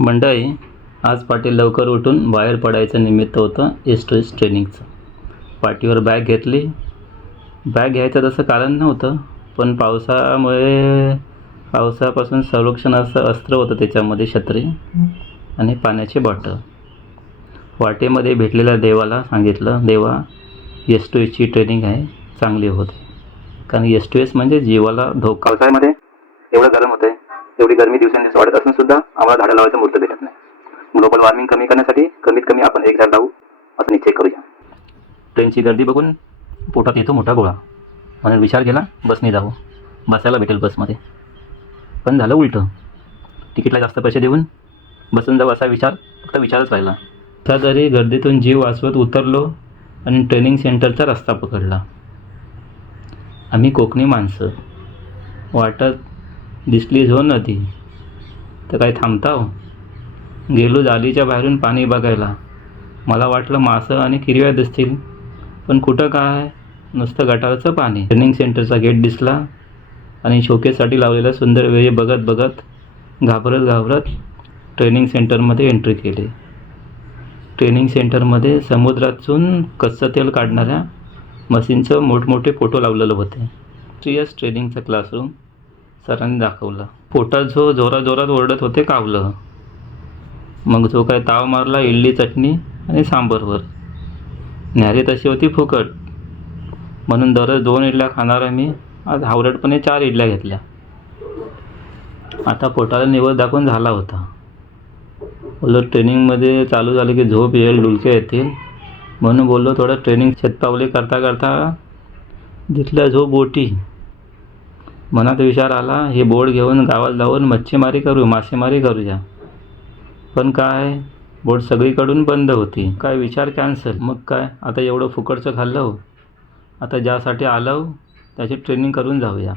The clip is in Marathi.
मंडळी आज पाटील लवकर उठून बाहेर पडायचं निमित्त होतं एस्ट्रेस ट्रेनिंगचं पाठीवर बॅग घेतली. बॅग घ्यायचं तसं कारण नव्हतं पण पावसामुळे पावसापासून संरक्षण असं अस्त्र होतं त्याच्यामध्ये छत्री आणि पाण्याची बॉटल वाटेमध्ये भेटलेल्या देवाला सांगितलं देवा एस टू एसची ट्रेनिंग आहे चांगली होते. कारण एस टू एस म्हणजे जीवाला धोका. पावसाळ्यामध्ये एवढं गरम होतंय. एवढी गरमी दिवसांनी वाढत असून सुद्धा आम्हाला झाडं लावायचं मुहूर्त भेटत नाही. ग्लोबल वॉर्मिंग कमी करण्यासाठी कमीत कमी आपण एक झाड लावू असं निश्चय करूया. ट्रेनची गर्दी बघून पोटात येतो मोठा गोळा. म्हणून विचार केला बसने जाऊ बसायला भेटेल बसमध्ये. पण झालं उलटं. तिकीटला जास्त पैसे देऊन बसून जाऊ असा विचार फक्त विचारच राहिला. त्या तरी गर्दीतून जीव वाचवत उतरलो आणि ट्रेनिंग सेंटरचा रस्ता पकडला. आम्ही कोकणी माणसं. वाटत दिसली ना हो नदी. तर काय थांबता हो गेलो जालीच्या बाहेरून पाणी बघायला. मला वाटलं मासं आणि किरव्या दिसतील. पण कुठं काय? नुसतं गटाराचं पाणी. ट्रेनिंग सेंटरचा गेट दिसला. आणि शोकेसाठी लावलेला सुंदर वेळी बघत बघत घाबरत घाबरत ट्रेनिंग सेंटरमध्ये एंट्री केली. ट्रेनिंग सेंटरमध्ये समुद्रातून कच्चं तेल काढणाऱ्या मशीनचं मोठमोठे फोटो लावलेलं होते. सीएस ट्रेनिंगचं क्लासरूम सरांनी दाखवलं. पोटात जो जोराजोरात ओरडत होते कावलं. मग जो काय ताव मारला इडली चटणी आणि सांबरवर. न्यारी तशी होती फुकट. म्हणून दररोज दोन इडल्या खाणारा मी. आज हावरटपणे चार इडल्या घेतल्या. आता पोटाला निवड दाखवून झाला होता. उलट ट्रेनिंगमध्ये चालू झालं की झोप येईल डुलके येतील. म्हणून बोललो थोडं ट्रेनिंग शेतपावली करता करता जिथल्या झोप बोटी मनात विचार आला हे बोट घेऊन गावात जाऊन मच्छीमारी करू मासेमारी करूया. पण काय? बोट सगळीकडून बंद होती. काय विचार कॅन्सल मग काय? आता एवढं फुकटचं खाल्लं हो. आता ज्यासाठी आलो हो, त्याची ट्रेनिंग करून जाऊया.